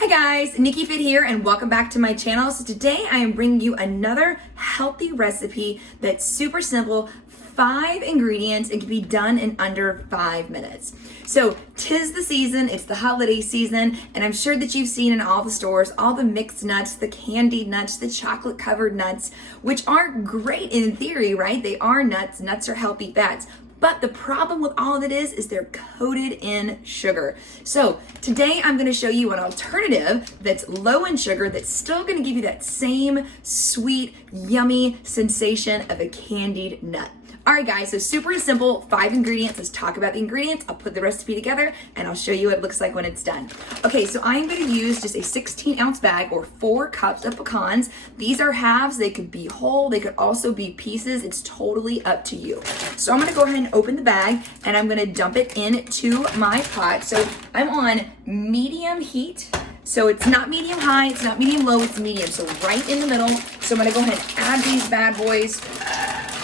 Hi guys, NikkiFIT here and welcome back to my channel. So today I am bringing you another healthy recipe that's super simple, 5 ingredients, and can be done in under 5 minutes. So 'tis the season, it's the holiday season, and I'm sure that you've seen in all the stores, all the mixed nuts, the candied nuts, the chocolate covered nuts, which are great in theory, right? They are nuts, nuts are healthy fats. But the problem with all of it is they're coated in sugar. So today I'm gonna show you an alternative that's low in sugar that's still gonna give you that same sweet, yummy sensation of a candied nut. All right guys, so super simple, 5 ingredients. Let's talk about the ingredients. I'll put the recipe together and I'll show you what it looks like when it's done. Okay, so I'm gonna use just a 16-ounce bag or 4 cups of pecans. These are halves, they could be whole, they could also be pieces. It's totally up to you. So I'm gonna go ahead and open the bag and I'm gonna dump it into my pot. So I'm on medium heat. So it's not medium high, it's not medium low, it's medium. So right in the middle. So I'm gonna go ahead and add these bad boys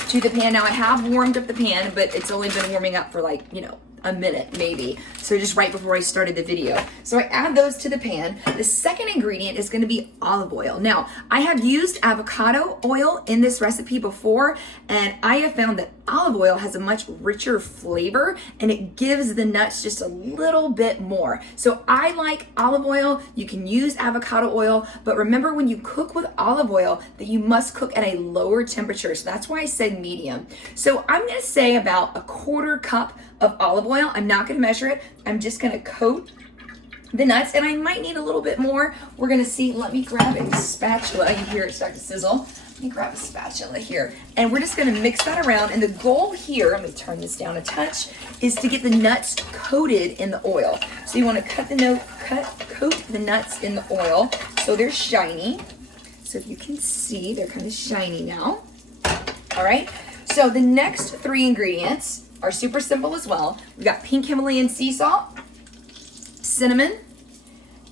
to the pan. Now I have warmed up the pan, but it's only been warming up for like, a minute maybe. So just right before I started the video. So I add those to the pan. The second ingredient is gonna be olive oil. Now, I have used avocado oil in this recipe before, and I have found that olive oil has a much richer flavor and it gives the nuts just a little bit more. So I like olive oil. You can use avocado oil, but remember when you cook with olive oil that you must cook at a lower temperature. So that's why I said medium. So I'm gonna say about a 1/4 cup of olive oil. I'm not gonna measure it. I'm just gonna coat the nuts, and I might need a little bit more. We're gonna see. Let me grab a spatula. You hear it start to sizzle. Let me grab a spatula here, and we're just gonna mix that around. And the goal here, let me turn this down a touch, is to get the nuts coated in the oil. So you wanna coat the nuts in the oil so they're shiny. So if you can see, they're kind of shiny now. All right, so the next 3 ingredients are super simple as well. We've got pink Himalayan sea salt, cinnamon,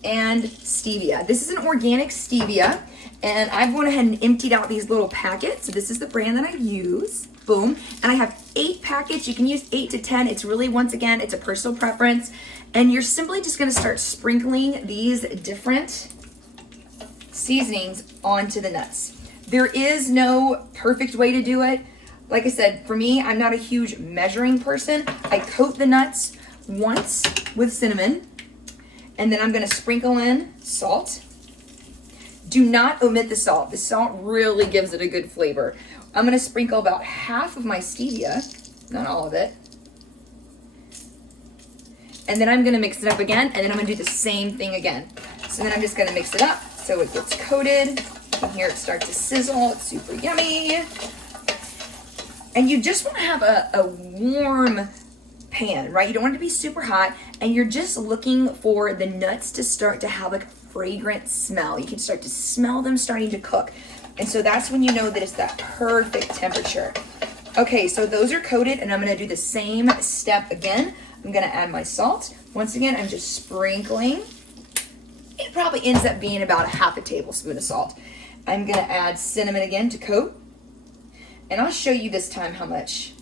and stevia. This is an organic stevia, and I've gone ahead and emptied out these little packets. So this is the brand that I use. Boom. And I have 8 packets. You can use 8 to 10. It's really, once again, it's a personal preference. And you're simply just gonna start sprinkling these different seasonings onto the nuts. There is no perfect way to do it. Like I said, for me, I'm not a huge measuring person. I coat the nuts once with cinnamon, and then I'm gonna sprinkle in salt. Do not omit the salt. The salt really gives it a good flavor. I'm gonna sprinkle about half of my stevia, not all of it. And then I'm gonna mix it up again, and then I'm gonna do the same thing again. So then I'm just gonna mix it up so it gets coated. You can hear it start to sizzle, it's super yummy. And you just want to have a warm pan, right? You don't want it to be super hot, and you're just looking for the nuts to start to have like a fragrant smell. You can start to smell them starting to cook. And so that's when you know that it's that perfect temperature. Okay, so those are coated, and I'm gonna do the same step again. I'm gonna add my salt. Once again, I'm just sprinkling. It probably ends up being about a 1/2 tablespoon of salt. I'm gonna add cinnamon again to coat. And I'll show you this time how much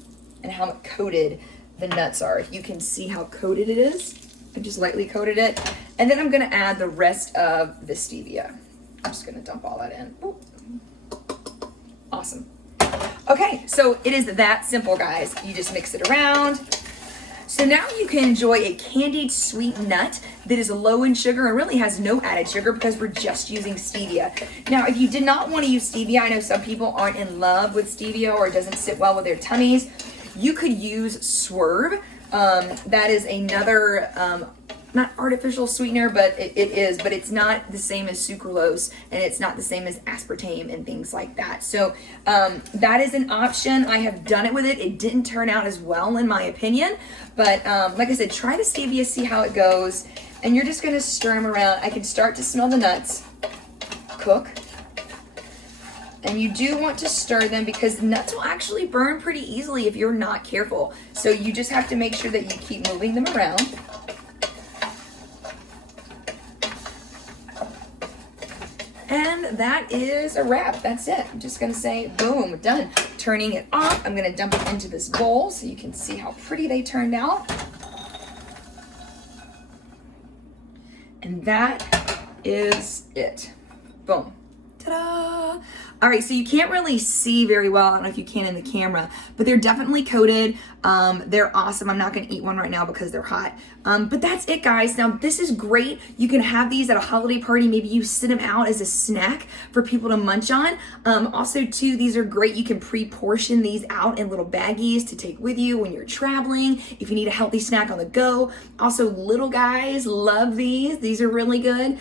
and how coated the nuts are. If you can see how coated it is, I just lightly coated it. And then I'm gonna add the rest of the stevia. I'm just gonna dump all that in. Ooh. Awesome. Okay, so it is that simple, guys. You just mix it around. So now you can enjoy a candied sweet nut that is low in sugar and really has no added sugar because we're just using stevia. Now, if you did not want to use stevia, I know some people aren't in love with stevia or it doesn't sit well with their tummies. You could use Swerve. That is another, not artificial sweetener, but it is, but it's not the same as sucralose and it's not the same as aspartame and things like that. So that is an option. I have done it with it. It didn't turn out as well in my opinion, but like I said, try the stevia, see how it goes. And you're just gonna stir them around. I can start to smell the nuts cook. And you do want to stir them because nuts will actually burn pretty easily if you're not careful. So you just have to make sure that you keep moving them around. And that is a wrap. That's it. I'm just gonna say, boom, done. Turning it off. I'm gonna dump it into this bowl so you can see how pretty they turned out. And that is it. Boom. Ta-da! All right, so you can't really see very well. I don't know if you can in the camera, but they're definitely coated. They're awesome. I'm not gonna eat one right now because they're hot. But that's it, guys. Now, this is great. You can have these at a holiday party. Maybe you sit them out as a snack for people to munch on. Also, too, these are great. You can pre-portion these out in little baggies to take with you when you're traveling, if you need a healthy snack on the go. Also, little guys love these. These are really good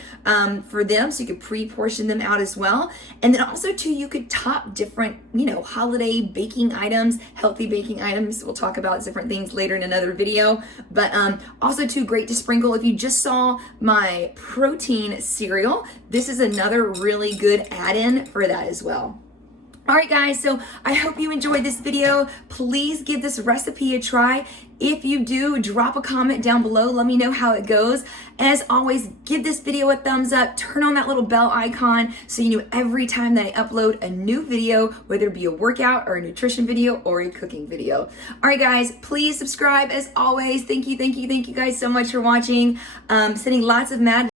for them, so you can pre-portion them out as well. And then also, too, you could top different, holiday baking items, healthy baking items. We'll talk about different things later in another video. But also, too, great to sprinkle. If you just saw my protein cereal, this is another really good add-in for that as well. All right, guys, so I hope you enjoyed this video. Please give this recipe a try. If you do, drop a comment down below. Let me know how it goes. As always, give this video a thumbs up. Turn on that little bell icon so you know every time that I upload a new video, whether it be a workout or a nutrition video or a cooking video. All right, guys, please subscribe as always. Thank you guys so much for watching. Sending lots of mad